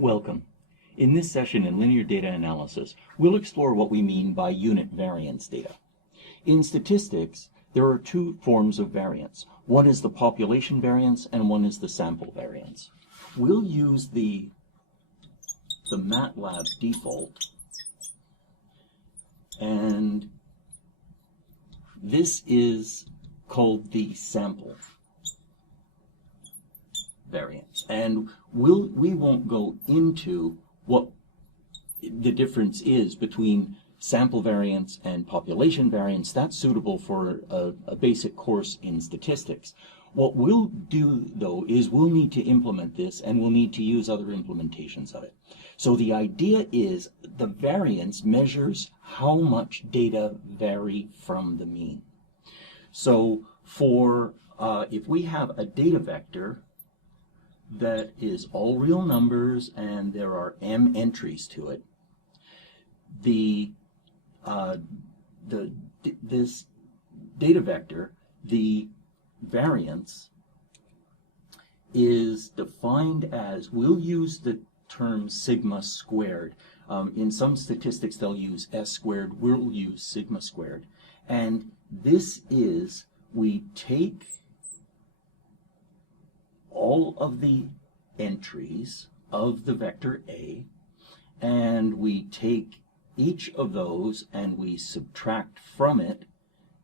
Welcome. In this session in linear data analysis, we'll explore what we mean by unit variance data. In statistics, there are two forms of variance. One is the population variance and one is the sample variance. We'll use the MATLAB default, and this is called the sample variance. And we won't go into what the difference is between sample variance and population variance. That's suitable for a basic course in statistics. What we'll do, though, is we'll need to implement this, and we'll need to use other implementations of it. So the idea is the variance measures how much data vary from the mean. So for if we have a data vector that is all real numbers and there are m entries to it, this data vector, the variance is defined as, we'll use the term sigma squared. In some statistics they'll use s squared, we'll use sigma squared. And this is, we take all of the entries of the vector A, and we take each of those and we subtract from it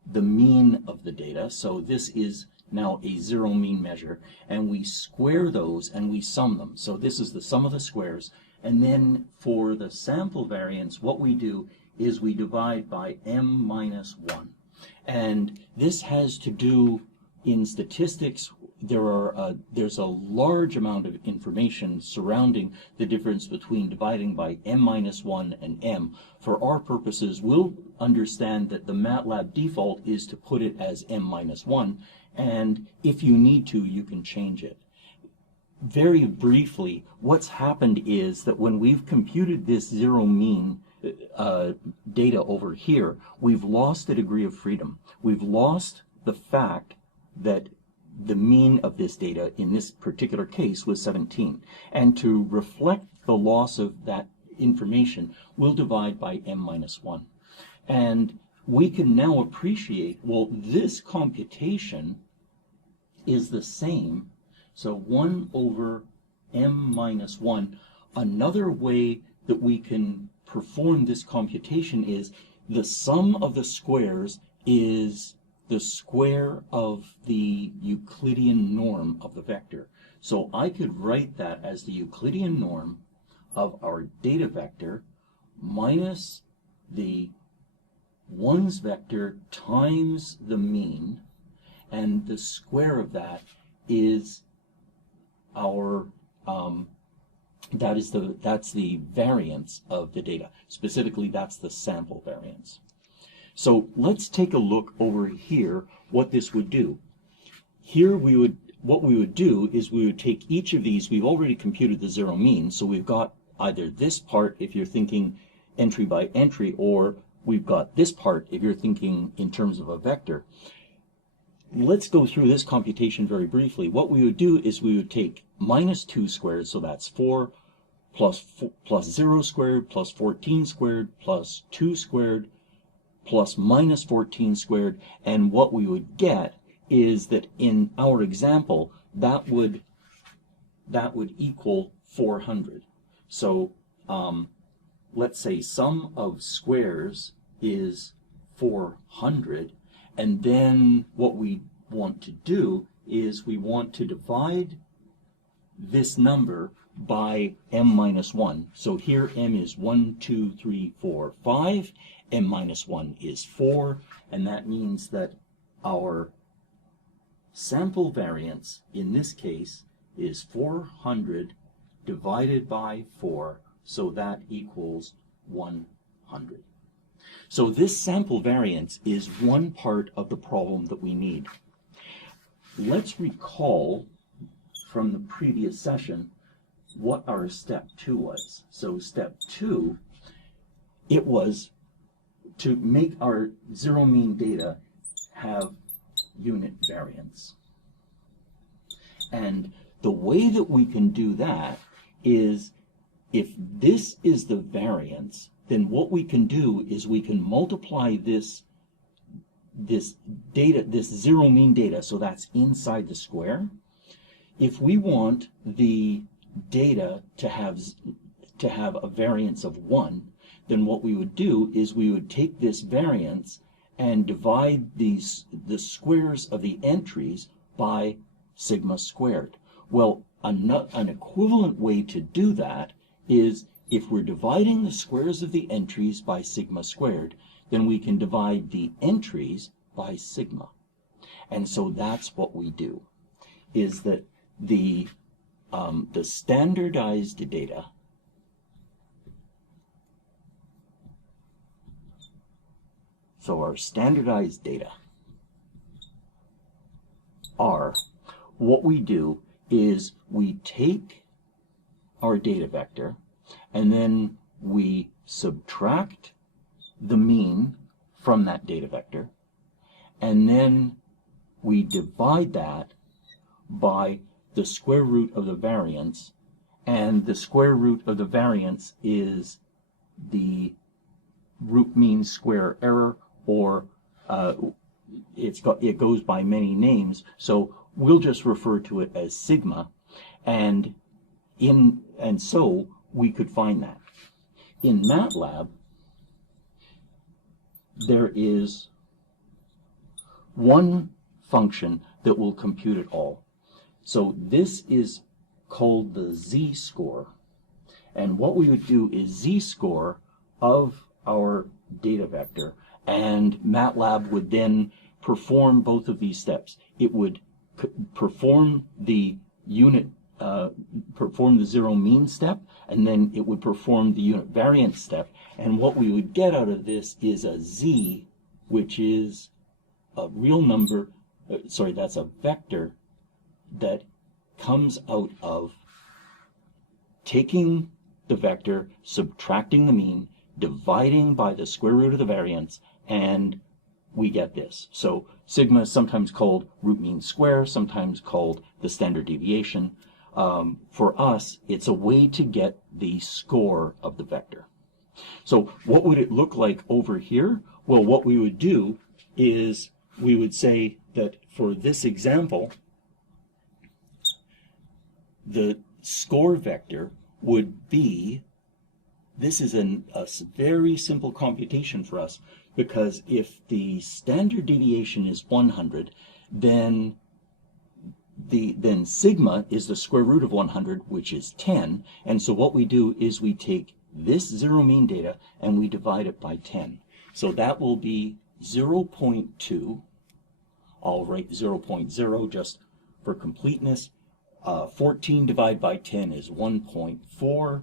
the mean of the data. So this is now a zero mean measure, and we square those and we sum them. So this is the sum of the squares. And then for the sample variance, what we do is we divide by m minus 1. And this has to do, in statistics, there's a large amount of information surrounding the difference between dividing by m minus 1 and m. For our purposes, we'll understand that the MATLAB default is to put it as m minus 1, and if you need to, you can change it. Very briefly, what's happened is that when we've computed this zero mean data over here, we've lost a degree of freedom. We've lost the fact that the mean of this data in this particular case was 17. And to reflect the loss of that information, we'll divide by m minus 1. And we can now appreciate, well, this computation is the same. So 1 over m minus 1. Another way that we can perform this computation is the sum of the squares is the square of the Euclidean norm of the vector. So I could write that as the Euclidean norm of our data vector minus the ones vector times the mean, and the square of that is our that's the variance of the data. Specifically, that's the sample variance. So let's take a look over here what this would do. Here what we would do is we would take each of these. We've already computed the zero mean, so we've got either this part if you're thinking entry by entry, or we've got this part if you're thinking in terms of a vector. Let's go through this computation very briefly. What we would do is we would take minus 2 squared, so that's 4, plus 0 squared, plus 14 squared, plus 2 squared, plus minus 14 squared, and what we would get is that in our example, that would equal 400. So let's say sum of squares is 400, and then what we want to do is we want to divide this number by m minus 1. So here m is 1, 2, 3, 4, 5. m minus 1 is 4, and that means that our sample variance in this case is 400 divided by 4, so that equals 100. So this sample variance is one part of the problem that we need. Let's recall from the previous session what our step 2 was. So step 2, it was to make our zero mean data have unit variance. And the way that we can do that is if this is the variance, then what we can do is we can multiply this data, this zero mean data, so that's inside the square. If we want the data to have a variance of 1, then what we would do is we would take this variance and divide the squares of the entries by sigma squared. Well, an equivalent way to do that is if we're dividing the squares of the entries by sigma squared, then we can divide the entries by sigma. And so that's what we do, is that the standardized data so our standardized data are, what we do is we take our data vector and then we subtract the mean from that data vector, and then we divide that by the square root of the variance, and the square root of the variance is the root mean square error, or it goes by many names, so we'll just refer to it as sigma, and so we could find that. In MATLAB, there is one function that will compute it all. So this is called the z-score, and what we would do is z-score of our data vector, and MATLAB would then perform both of these steps. It would perform the zero mean step, and then it would perform the unit variance step, and what we would get out of this is a z, which is a real number, that's a vector that comes out of taking the vector, subtracting the mean, dividing by the square root of the variance, and we get this. So sigma is sometimes called root mean square, sometimes called the standard deviation. For us, it's a way to get the score of the vector. So what would it look like over here? Well, what we would do is we would say that for this example, the score vector would be, this is a very simple computation for us, because if the standard deviation is 100, then sigma is the square root of 100, which is 10, and so what we do is we take this zero mean data and we divide it by 10. So that will be 0.2. I'll write 0.0 just for completeness. 14 divided by 10 is 1.4.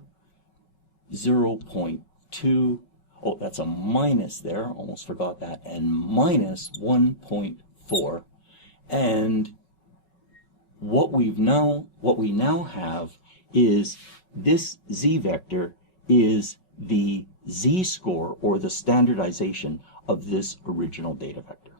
0.2, oh, that's a minus there, almost forgot that, and minus 1.4. And what we now have is this z vector is the z-score, or the standardization of this original data vector.